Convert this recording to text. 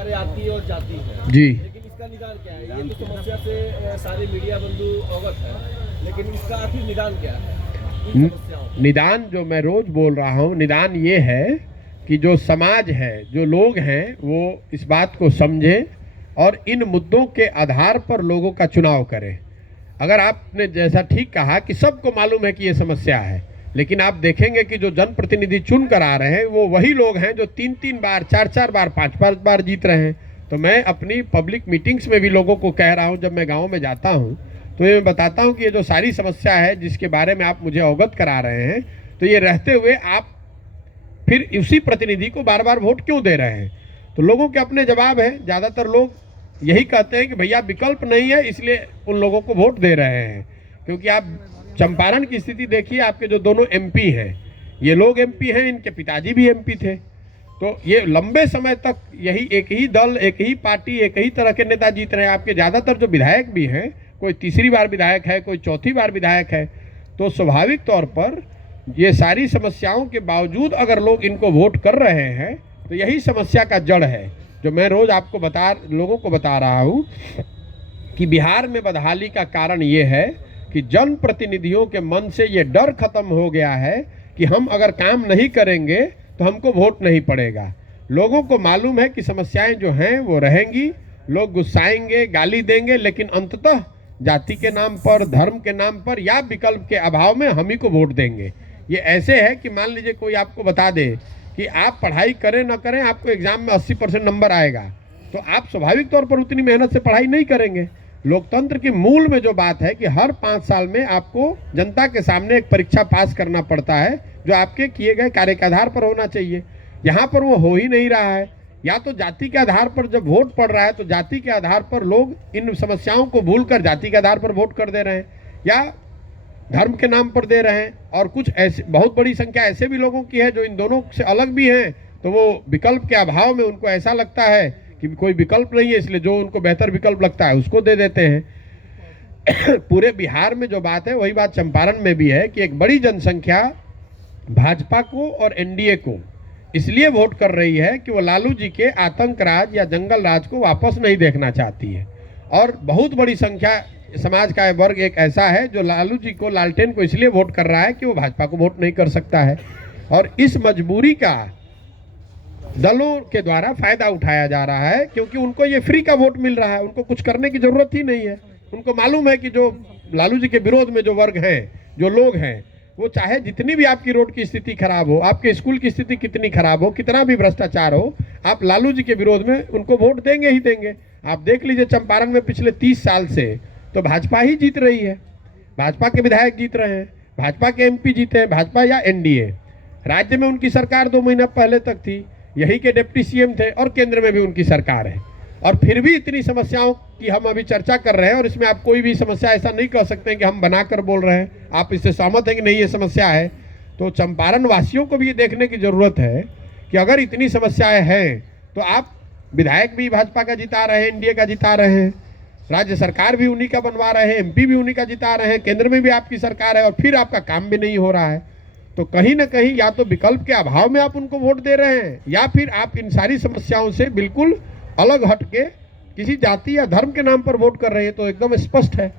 अरे आती और जाती है जी। लेकिन इसका निदान क्या है? ये तो समस्या से सारे मीडिया बंधु अवगत है, लेकिन इसका आखिर निदान क्या है इन समस्याओं का? निदान जो मैं रोज बोल रहा हूँ, निदान ये है कि जो समाज है, जो लोग हैं, वो इस बात को समझें और इन मुद्दों के आधार पर लोगों का चुनाव करें। अगर आपने जैसा ठीक कहा कि सबको मालूम है कि ये समस्या है, लेकिन आप देखेंगे कि जो जनप्रतिनिधि चुन कर आ रहे हैं वो वही लोग हैं जो 3-3 बार, 4-4 बार, 5-5 बार जीत रहे हैं। तो मैं अपनी पब्लिक मीटिंग्स में भी लोगों को कह रहा हूं, जब मैं गांव में जाता हूं तो ये बताता हूं कि ये जो सारी समस्या है जिसके बारे में आप मुझे अवगत करा रहे हैं, तो ये रहते हुए आप फिर उसी प्रतिनिधि को बार बार वोट क्यों दे रहे हैं? तो लोगों के अपने जवाब हैं। ज़्यादातर लोग यही कहते हैं कि भैया विकल्प नहीं है, इसलिए उन लोगों को वोट दे रहे हैं। क्योंकि आप चंपारण की स्थिति देखिए, आपके जो दोनों एमपी हैं, ये लोग एमपी हैं, इनके पिताजी भी एमपी थे। तो ये लंबे समय तक यही एक ही दल, एक ही पार्टी, एक ही तरह के नेता जीत रहे हैं। आपके ज़्यादातर जो विधायक भी हैं, कोई तीसरी बार विधायक है, कोई चौथी बार विधायक है। तो स्वाभाविक तौर पर ये सारी समस्याओं के बावजूद अगर लोग इनको वोट कर रहे हैं तो यही समस्या का जड़ है, जो मैं रोज आपको लोगों को बता रहा हूँ कि बिहार में बदहाली का कारण ये है कि जनप्रतिनिधियों के मन से ये डर खत्म हो गया है कि हम अगर काम नहीं करेंगे तो हमको वोट नहीं पड़ेगा। लोगों को मालूम है कि समस्याएं जो हैं वो रहेंगी, लोग गुस्साएंगे, गाली देंगे, लेकिन अंततः जाति के नाम पर, धर्म के नाम पर या विकल्प के अभाव में हम ही को वोट देंगे। ये ऐसे है कि मान लीजिए कोई आपको बता दे कि आप पढ़ाई करें ना करें, आपको एग्जाम में 80% नंबर आएगा, तो आप स्वाभाविक तौर पर उतनी मेहनत से पढ़ाई नहीं करेंगे। लोकतंत्र की मूल में जो बात है कि हर 5 साल में आपको जनता के सामने एक परीक्षा पास करना पड़ता है, जो आपके किए गए कार्य के आधार पर होना चाहिए। यहाँ पर वो हो ही नहीं रहा है। या तो जाति के आधार पर जब वोट पड़ रहा है तो जाति के आधार पर लोग इन समस्याओं को भूलकर जाति के आधार पर वोट कर दे रहे हैं, या धर्म के नाम पर दे रहे हैं। और कुछ ऐसे, बहुत बड़ी संख्या ऐसे भी लोगों की है जो इन दोनों से अलग भी हैं, तो वो विकल्प के अभाव में उनको ऐसा लगता है कि कोई विकल्प नहीं है, इसलिए जो उनको बेहतर विकल्प लगता है उसको दे देते हैं। पूरे बिहार में जो बात है वही बात चंपारण में भी है कि एक बड़ी जनसंख्या भाजपा को और एनडीए को इसलिए वोट कर रही है कि वो लालू जी के आतंक राज या जंगल राज को वापस नहीं देखना चाहती है। और बहुत बड़ी संख्या समाज का वर्ग एक ऐसा है जो लालू जी को, लालटेन को इसलिए वोट कर रहा है कि वो भाजपा को वोट नहीं कर सकता है। और इस मजबूरी का दलों के द्वारा फायदा उठाया जा रहा है, क्योंकि उनको ये फ्री का वोट मिल रहा है, उनको कुछ करने की जरूरत ही नहीं है। उनको मालूम है कि जो लालू जी के विरोध में जो वर्ग हैं, जो लोग हैं, वो चाहे जितनी भी आपकी रोड की स्थिति खराब हो, आपके स्कूल की स्थिति कितनी खराब हो, कितना भी भ्रष्टाचार हो, आप लालू जी के विरोध में उनको वोट देंगे ही देंगे। आप देख लीजिए चंपारण में पिछले 30 साल से तो भाजपा ही जीत रही है, भाजपा के विधायक जीत रहे हैं, भाजपा के एमपी जीते हैं, भाजपा या एनडीए। राज्य में उनकी सरकार 2 महीना पहले तक थी, यही के डिप्टी सीएम थे, और केंद्र में भी उनकी सरकार है। और फिर भी इतनी समस्याओं की हम अभी चर्चा कर रहे हैं, और इसमें आप कोई भी समस्या ऐसा नहीं कह सकते कि हम बनाकर बोल रहे हैं। आप इससे सहमत हैं कि नहीं ये समस्या है? तो चंपारण वासियों को भी ये देखने की जरूरत है कि अगर इतनी समस्याएं हैं तो आप विधायक भी भाजपा का जिता रहे हैं, एनडीए का जिता रहे हैं, राज्य सरकार भी उन्हीं का बनवा रहे हैं, एमपी भी उन्हीं का जिता रहे हैं, केंद्र में भी आपकी सरकार है, और फिर आपका काम भी नहीं हो रहा है। तो कहीं ना कहीं या तो विकल्प के अभाव में आप उनको वोट दे रहे हैं, या फिर आप इन सारी समस्याओं से बिल्कुल अलग हट के किसी जाति या धर्म के नाम पर वोट कर रहे हैं। तो एकदम स्पष्ट है